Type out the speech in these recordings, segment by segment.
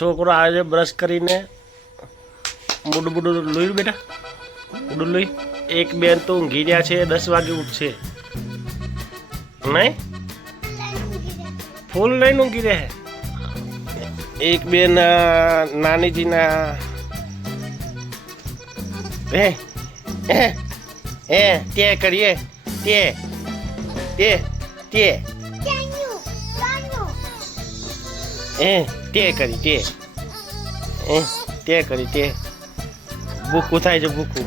છોકરો આવે છે બ્રશ કરીને મોડું મોડું લોહી બેટા મોડું લોહી એક બેન તો ઊંઘી રહ્યા છે 10 વાગે ઉઠશે નહીં ફૂલ લઈને ઊંઘી રહ્યા એક બેન નાનીજીના તે કરીએ તે ભૂખું થાય છે ભૂખું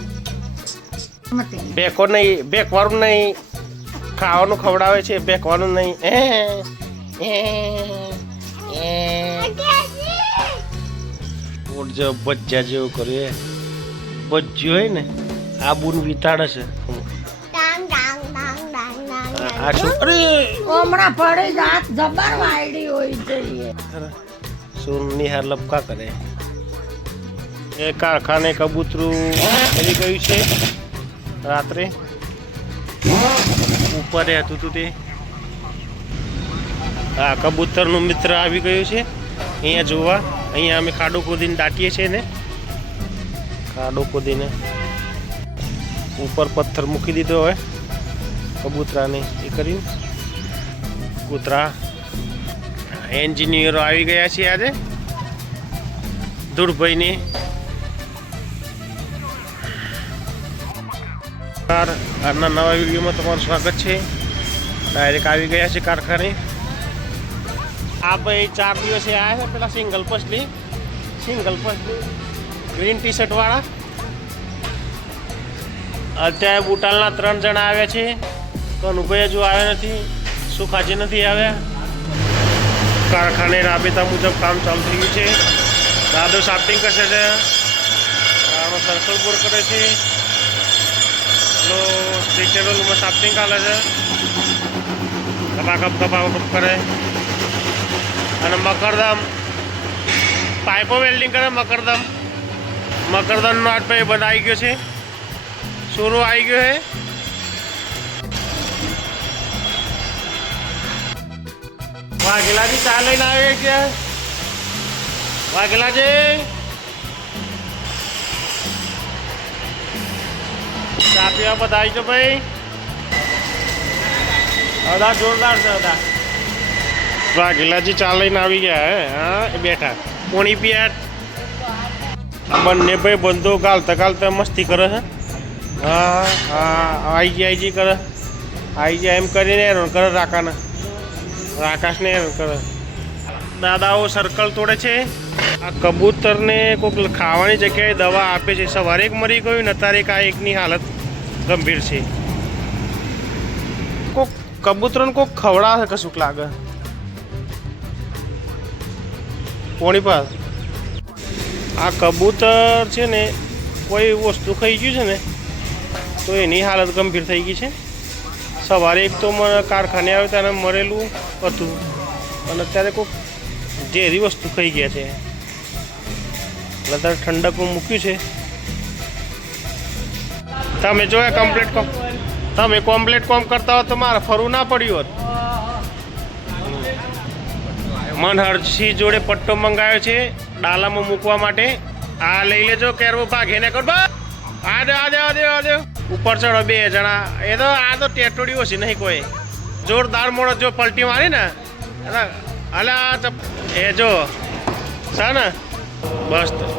બેકો નહીં બેકવાનું નહીં ખાવાનું ખવડાવે છે બેકવાનું નહીં બચ્ચા જેવું કરીએ બચ્ચું હોય ને આ બુન વિતાડે છે આ છોકરી હમણાં પડે જાત જબર વાયડી હોય છે સોનની હાર લપકા કરે એ કારખાને કબૂતરું કરી ગયું છે રાત્રે ઉપર હતું તું તે હા કબૂતરનું મિત્ર આવી ગયું છે અહીંયા જોવા અહીંયા અમે ખાડો ખોદીને દાટીએ છીએ ને ખાડો ખોદીને ઉપર પથ્થર મૂકી દીધો હોય કબૂતરાને એ કરીને કૂતરા એન્જિનિયરો આવી ગયા છે આજે ધૂળભાઈને આજના નવા વિડીયોમાં તમારું સ્વાગત છે ડાયરેક્ટ આવી ગયા છે કારખાને આ ભાઈ 4 દિવસે આવ્યા છે પેલા સિંગલ પસલી ગ્રીન ટી શર્ટ વાળા અત્યારે બુટાલના 3 જણા આવ્યા છે કનુભાઈ હજુ આવ્યા નથી સુખાજી નથી આવ્યા કારખાને રાબેતા મુજબ કામ ચાલુ થઈ ગયું છે દાદો શાફ્ટિંગ કરશે છે આનો સર્કલ બોર કરે છે સ્ટ્રીટેરોલમાં શાફ્ટિંગ ચાલે છે કપાકપ કરે અને મકરદમ પાઇપો વેલ્ડિંગ કરે મકરદમનો આટ ભાઈ બનાવી ગયો છે સોરો આવી ગયો છે વાઘેલાજી ચા લઈને આવે છે વાઘેલાજી ચા પીવા બધા આવી છો ભાઈ અદા જોરદાર છે અદા વાઘેલાજી ચા લઈને આવી ગયા હે હા એ બેઠા પોણી પિયાટ બંને ભાઈ બંધો ગાલતા મસ્તી કરે છે હા હા આઈજી કરે આઈજી એમ કરીને હેરાન કરે રાકાશને હેરાન કરે દાદાઓ સર્કલ તોડે છે આ કબૂતરને કોઈક ખાવાની જગ્યાએ દવા આપે છે સવારે એક મરી ગયું ને અત્યારે આ એકની હાલત ગંભીર છે કોઈક કબૂતરને કોઈક ખવડાવે કશુંક લાગે કોની પાસ આ કબૂતર છે ને કોઈ વસ્તુ ખાઈ ગયું છે ને તો એની હાલત ગંભીર થઈ ગઈ છે સવારે એક તો કારખાને આવ્યો ત્યારે મરેલું હતું અને અત્યારે કોઈ ઝેરી વસ્તુ ખાઈ ગયા છે એટલે અત્યારે ઠંડકમાં મૂક્યું છે તમે જોયા કમ્પ્લીટ કોમ કરતા હોત તો મારે ફરવું ના પડ્યું હોત મનહરસિંહ જોડે પટ્ટો મંગાવ્યો છે ડાલામાં મૂકવા માટે આ લઈ લેજો કેરવો ભાગે ને કર આ ઉપર ચડો 2 જણા એ તો આ તો ટેટોડી ઓછી નહીં કોઈ જોરદાર મોડો જો પલટી મારી ને અલા એ જો છે ને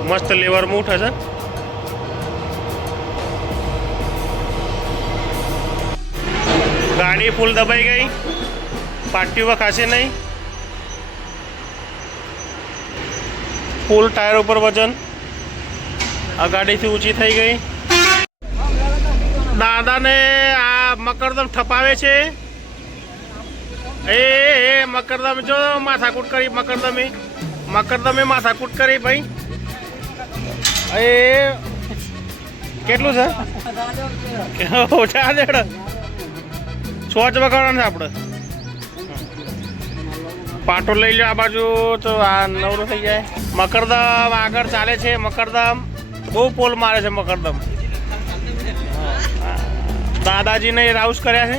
મસ્ત લેવરમાં ઉઠે છે ગાડી ફૂલ દબાઈ ગઈ પાટિયું વખાશે નહીં ફૂલ ટાયર ઉપર વજન આ ગાડીથી ઊંચી થઈ ગઈ દાદાને આ મકરદમ થપાવે છે એ મકરદમ જો માથાકૂટ કરી મકરદમે માથાકૂટ કરી ભાઈ એ કેટલું છે ઓછા દેડ 6 જ વગાડવાનું છે આપણે પાટો લઈ લો આ બાજુ તો આ નવરો થઈ જાય મકરદમ આગળ ચાલે છે મકરદમ બહુ પોલ મારે છે મકરદમ દાદાજીને રાઉસ કર્યા છે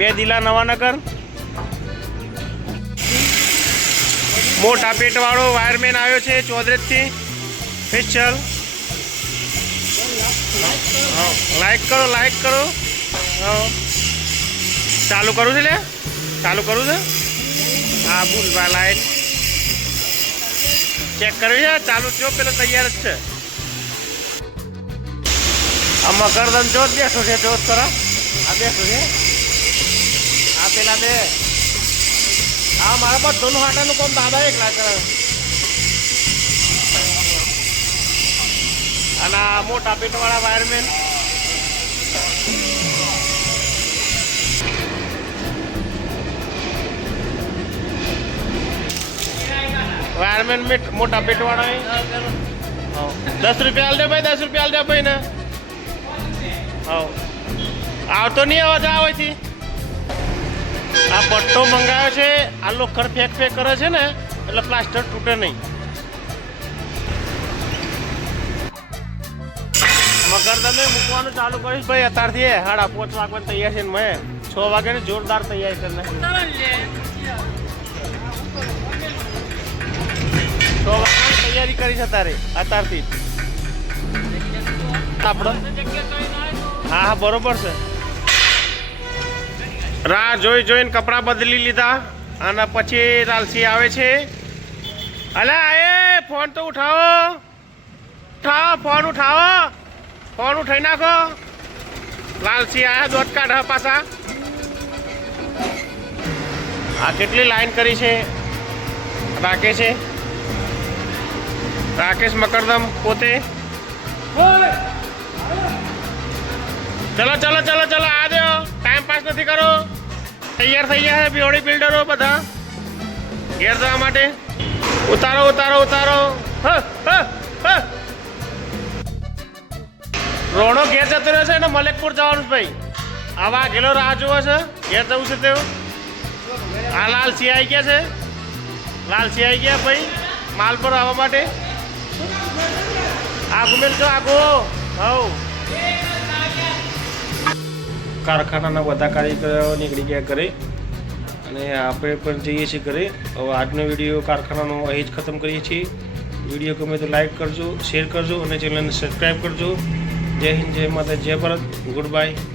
2 દિલા નવાનગર મોટા પેટવાળો વાયરમેન આવ્યો છે ચોદરેજથી સ્પેશિયલ. લાઈક કરો લાઈક કરો. હા ચાલુ કરું છે લે ચાલુ કરું છે. હા ભૂલવા લાઈન ચેક કરવી છે ચાલુ થયો પેલો તૈયાર જ છે. આ મકરદમ જો બેઠો છે જોત કરો આ બેઠો છે આ પેલા બે આ મારા બધું હાટાનું કોમ દાદા એકલા કરે. અને આ મોટા પેટવાળા વાયરમેન વાયરમેન મોટા પેટવાળા 10 રૂપિયા હાલ દે ભાઈ 10 રૂપિયા હાલ દે ભાઈ ને. આવતો નહીં અવાજ આવેથી. આ પટ્ટો મંગાવ્યો છે આ લોખર ફેક કરે છે ને એટલે પ્લાસ્ટર તૂટે નહીં. મગર તમે મૂકવાનું ચાલુ કરીશ ભાઈ અત્યારથી 5:30 વાગવાનું તૈયાર છે ને મેં 6 વાગે ને જોરદાર તૈયાર કરીને 6 વાગ્યાની તૈયારી કરી છે અત્યારથી આપણે. હા હા બરોબર છે. રાહ જોઈને કપડાં બદલી લીધા અને પછી લાલસી આવે છે. અલા એ ફોન તો ઉઠાવો ફોન ઉઠાવો ફોન ઉઠાઈ નાખો. લાલસી આયા દોત કાઢ પાછા. આ કેટલી લાઈન કરી છે રાકેશ મકરદમ પોતે. ચલો ચલો ચલો ચલો આ દો ટાઈમ પાસ નથી કરો. તૈયાર થઈ ગયા છે બિહોળી બિલ્ડરો બધા ઘેર જવા માટે. ઉતારો ઉતારો ઉતારો. રોણો ઘેર જતો રહ્યો છે ને મલેકપુર જવાનું ભાઈ. આવા ગેલો રાહ જોવો છે ઘેર જવું છે તેઓ. આ લાલસી આવી ગયા છે ભાઈ માલ પર આવવા માટે. આગુ મેલ જો આગુ. હવ કારખાનાના બધા કારીગરો નીકળી ગયા ઘરે અને આપણે પણ જઈએ છીએ ઘરે. હવે આજનો વિડીયો કારખાનાનો અહીં જ ખતમ કરીએ છીએ. વિડીયો ગમે તો લાઈક કરજો શેર કરજો અને ચેનલને સબસ્ક્રાઈબ કરજો. જય હિન્દ જય માતા જય ભારત. Good bye.